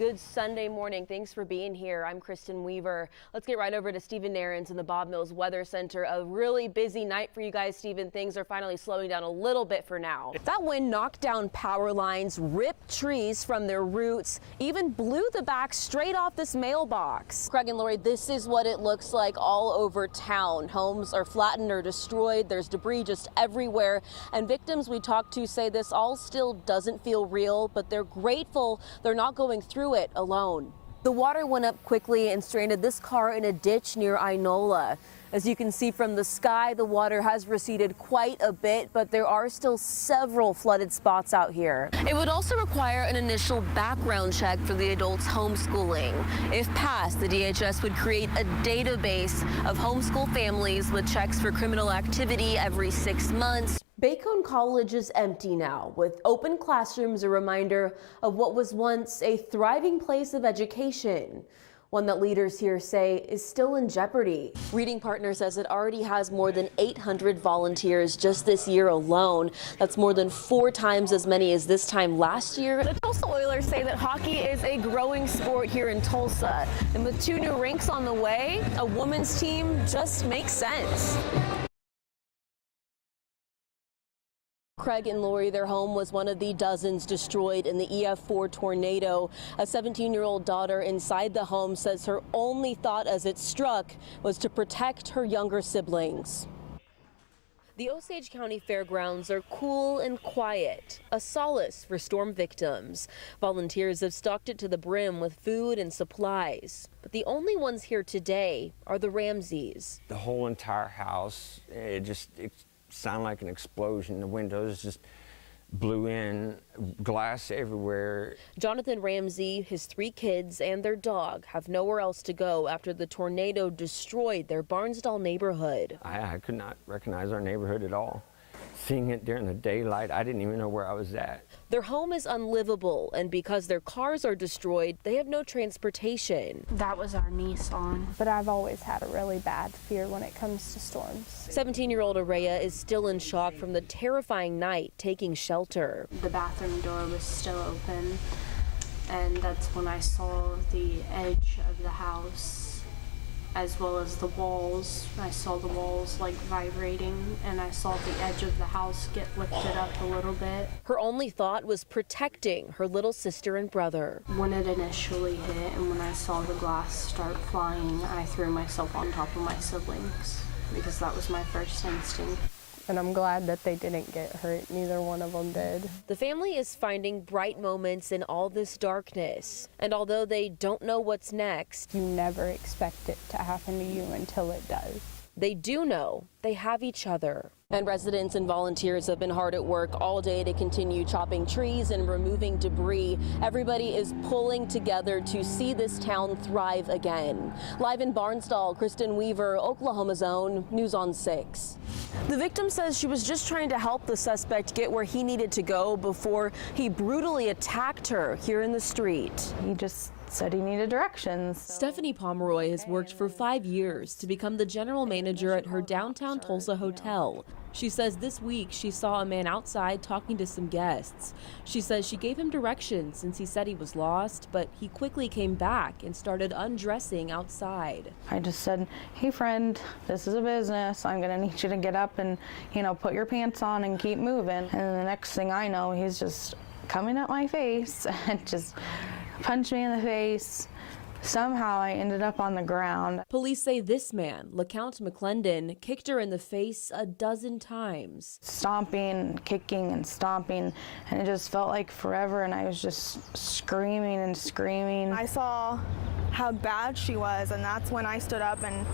Good Sunday morning. Thanks for being here. I'm Kristen Weaver. Let's get right over to Stephen Nairns in the Bob Mills Weather Center. A really busy night for you guys, Stephen. Things are finally slowing down a little bit for now. That wind knocked down power lines, ripped trees from their roots, even blew the back straight off this mailbox. Craig and Lori, this is what it looks like all over town. Homes are flattened or destroyed. There's debris just everywhere. And victims we talked to say this all still doesn't feel real, but they're grateful they're not going through it alone. The water went up quickly and stranded this car in a ditch near Inola. As you can see from the sky, the water has receded quite a bit, but there are still several flooded spots out here. It would also require an initial background check for the adults homeschooling. If passed, the DHS would create a database of homeschool families with checks for criminal activity every 6 months. Bacone College is empty now, with open classrooms a reminder of what was once a thriving place of education. One that leaders here say is still in jeopardy. Reading Partner says it already has more than 800 volunteers just this year alone. That's more than 4 times as many as this time last year. The Tulsa Oilers say that hockey is a growing sport here in Tulsa. And with 2 new rinks on the way, a women's team just makes sense. Craig and Lori, their home was one of the dozens destroyed in the EF4 tornado. A 17-year-old daughter inside the home says her only thought as it struck was to protect her younger siblings. The Osage County Fairgrounds are cool and quiet, a solace for storm victims. Volunteers have stocked it to the brim with food and supplies. But the only ones here today are the Ramseys. The whole entire house, it sounded like an explosion. The windows just blew in, glass everywhere. Jonathan Ramsey, his 3 kids, and their dog have nowhere else to go after the tornado destroyed their Barnesdall neighborhood. I could not recognize our neighborhood at all. Seeing it during the daylight, I didn't even know where I was at. Their home is unlivable, and because their cars are destroyed, they have no transportation. That was our Nissan. But I've always had a really bad fear when it comes to storms. 17-year-old Araya is still in shock from the terrifying night taking shelter. The bathroom door was still open, and that's when I saw the edge of the house as well as the walls. I saw the walls like vibrating, and I saw the edge of the house get lifted up a little bit. Her only thought was protecting her little sister and brother. When it initially hit and when I saw the glass start flying, I threw myself on top of my siblings because that was my first instinct. And I'm glad that they didn't get hurt. Neither one of them did. The family is finding bright moments in all this darkness. And although they don't know what's next, you never expect it to happen to you until it does. They do know they have each other. And residents and volunteers have been hard at work all day to continue chopping trees and removing debris. Everybody is pulling together to see this town thrive again. Live in Barnesdall, Kristen Weaver, Oklahoma's Own, News on 6. The victim says she was just trying to help the suspect get where he needed to go before he brutally attacked her here in the street. He just said he needed directions. Stephanie Pomeroy has worked for 5 years to become the general manager at her downtown Tulsa hotel. She says this week she saw a man outside talking to some guests. She says she gave him directions since he said he was lost, but he quickly came back and started undressing outside. I just said, hey friend, this is a business. I'm gonna need you to get up and, put your pants on and keep moving. And then the next thing I know, he's just coming at my face and just punched me in the face. Somehow I ended up on the ground. Police say this man, LeCount McClendon, kicked her in the face a dozen times. Stomping, kicking, and stomping, and it just felt like forever, and I was just screaming and screaming. I saw how bad she was, and that's when I stood up and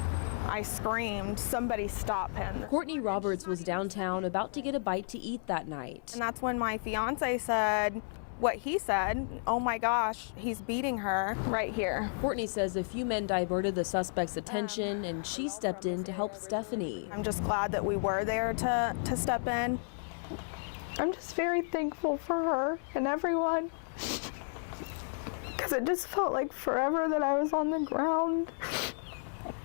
I screamed, somebody stop him. Courtney Roberts was downtown about to get a bite to eat that night. And that's when my fiance said what he said, oh my gosh, he's beating her right here. Courtney says a few men diverted the suspect's attention and she stepped in to help Stephanie. I'm just glad that we were there to step in. I'm just very thankful for her and everyone, because it just felt like forever that I was on the ground.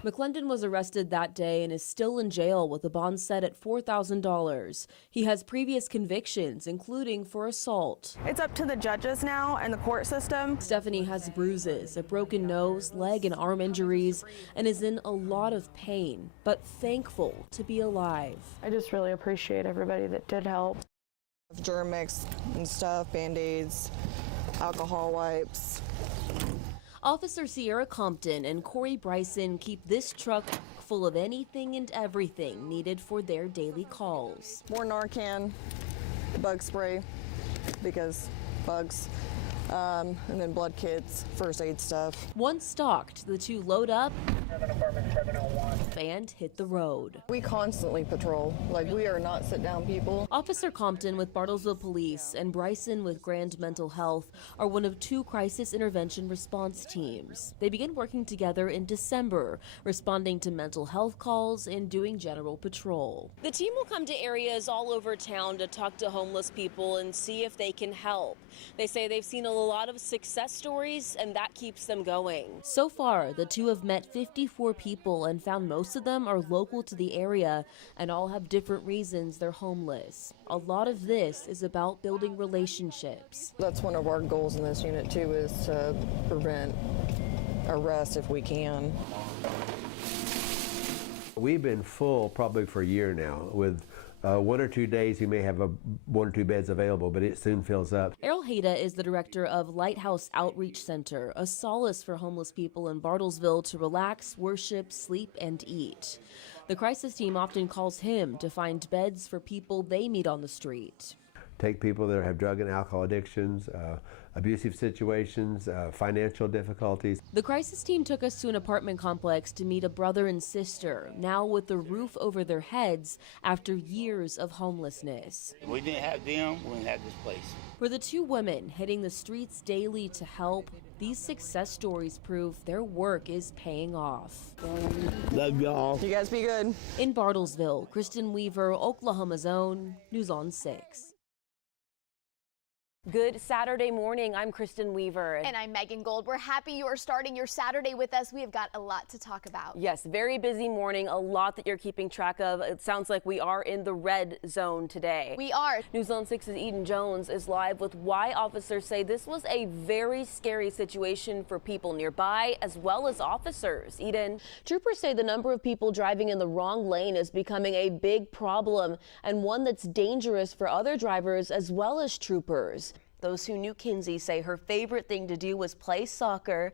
McClendon was arrested that day and is still in jail with a bond set at $4,000. He has previous convictions, including for assault. It's up to the judges now and the court system. Stephanie has bruises, a broken nose, leg and arm injuries, and is in a lot of pain, but thankful to be alive. I just really appreciate everybody that did help. Germ mix and stuff, Band-Aids, alcohol wipes. Officer Sierra Compton and Corey Bryson keep this truck full of anything and everything needed for their daily calls. More Narcan, bug spray, because bugs, and then blood kits, first aid stuff. Once stocked, the two load up and hit the road. We constantly patrol, like we are not sit-down people. Officer Compton with Barnesdall Police and Bryson with Grand Mental Health are one of two crisis intervention response teams. They began working together in December, responding to mental health calls and doing general patrol. The team will come to areas all over town to talk to homeless people and see if they can help. They say they've seen a lot of success stories and that keeps them going. So far, the two have met 54 people and found most of them are local to the area and all have different reasons they're homeless. A lot of this is about building relationships. That's one of our goals in this unit too, is to prevent arrest if we can. We've been full probably for a year now. With 1 or 2 days, we may have 1 or 2 beds available, but it soon fills up. Errol Hayda is the director of Lighthouse Outreach Center, a solace for homeless people in Bartlesville to relax, worship, sleep, and eat. The crisis team often calls him to find beds for people they meet on the street. Take people that have drug and alcohol addictions, abusive situations, financial difficulties. The crisis team took us to an apartment complex to meet a brother and sister, now with a roof over their heads after years of homelessness. If we didn't have them, we wouldn't have this place. For the two women hitting the streets daily to help, these success stories prove their work is paying off. Love y'all. You guys be good. In Bartlesville, Kristen Weaver, Oklahoma's own News on 6. Good Saturday morning. I'm Kristen Weaver. And I'm Megan Gold. We're happy you are starting your Saturday with us. We have got a lot to talk about. Yes, very busy morning. A lot that you're keeping track of. It sounds like we are in the red zone today. We are. News on 6's Eden Jones is live with why officers say this was a very scary situation for people nearby as well as officers. Eden. Troopers say the number of people driving in the wrong lane is becoming a big problem and one that's dangerous for other drivers as well as troopers. Those who knew Kinsey say her favorite thing to do was play soccer.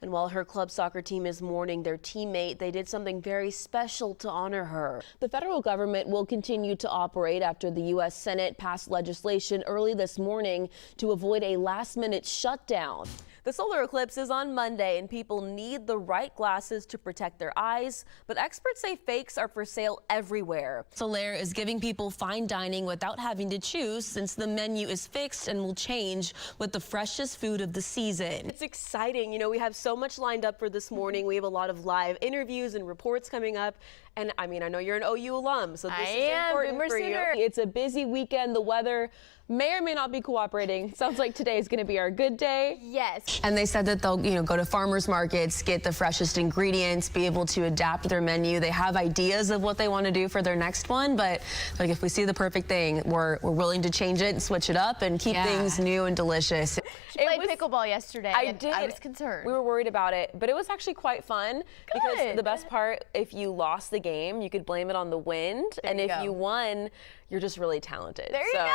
And while her club soccer team is mourning their teammate, they did something very special to honor her. The federal government will continue to operate after the U.S. Senate passed legislation early this morning to avoid a last-minute shutdown. The solar eclipse is on Monday and people need the right glasses to protect their eyes, but experts say fakes are for sale everywhere. Solaire is giving people fine dining without having to choose since the menu is fixed and will change with the freshest food of the season. It's exciting. You know, we have so much lined up for this morning. We have a lot of live interviews and reports coming up. And I mean, I know you're an OU alum, so this is important for you. It's a busy weekend. The weather may or may not be cooperating. Sounds like today is going to be our good day. Yes. And they said that they'll, go to farmers markets, get the freshest ingredients, be able to adapt their menu. They have ideas of what they want to do for their next one, but like if we see the perfect thing, we're willing to change it and switch it up and keep things new and delicious. She played pickleball yesterday. I did. I was concerned. We were worried about it, but it was actually quite fun. Good. Because the best part, if you lost the game, you could blame it on the wind, and if you won, you're just really talented. There you go.